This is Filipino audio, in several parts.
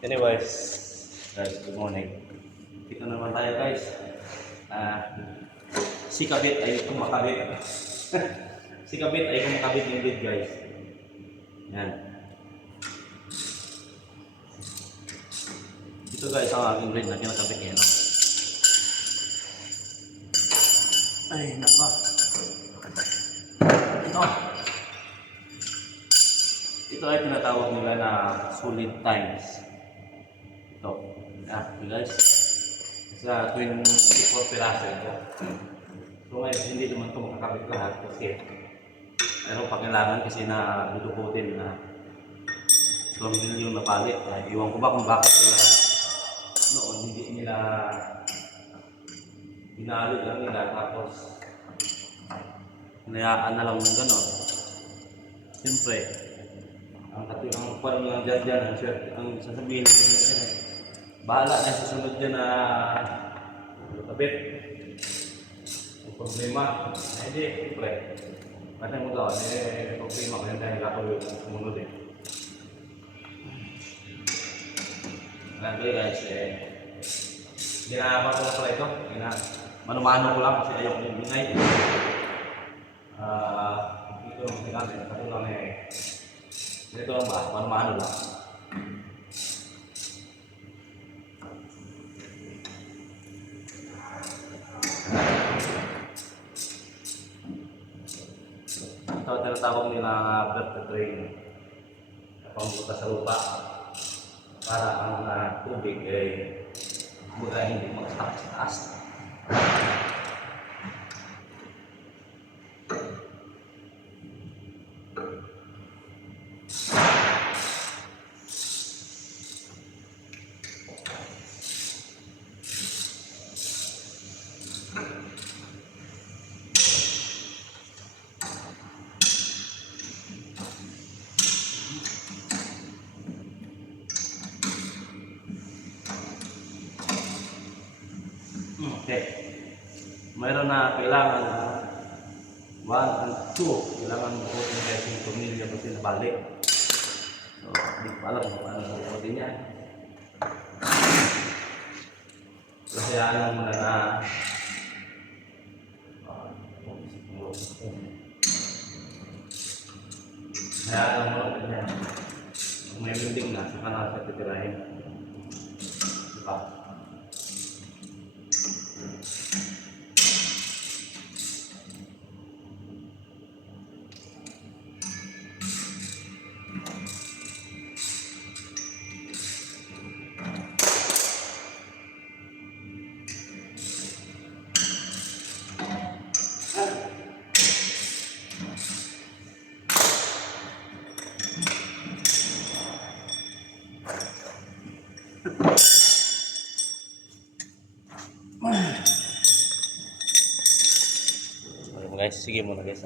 Anyways, guys, good morning. Dito naman tayo guys. Si Kabit ay kumakabit. Si Kabit ay kumakabit ng lead guys. Yan. Ito guys ang aking lead na kinakabit niya. No? Ay, naka. Ito ay tinatawag nila na solid times. Ito. Guys. Sa tuwing 4 piraso ito. So ngayon, hindi naman ito makakabit lahat kasi mayroon pa kailangan kasi na dudukutin na strong din yung napalit. Iwan ko ba kung bakit sila noon hindi nila binalot lang nila tapos hinayaan na lang ng gano'n. Siyempre, ang parang lang dyan, ang sasabihin nila bahala na sa sunod dyan na kabit. Ang problema, hindi, siyempre. Kasi mo daw, problema ko yun dahil ako yung sumunod eh. Lagi guys, ginagawa ko na pala ito. Mano-mano ko lang kasi ayaw ko yung bingay. Ito lang sinabi, kasi lang ito lang ba, mano-mano lang. Ito tinatawag nila vertebrae pangbuta sa lupa para ang tubig ay mula hindi mag-stuck sa taas. Okay. Mayroon na kailangan 1 and 2. Kailangan bukutin guys yung tornilyo kasi nabalik. So, hindi ko alam kung paano bukutin yan. Kasi alam mo na kaya alam mo na yan. Kung may building na, saka na sa titirahin. Diba? Guys, sige muna guys.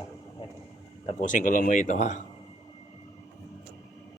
Tapusin ko lang mo ito ha.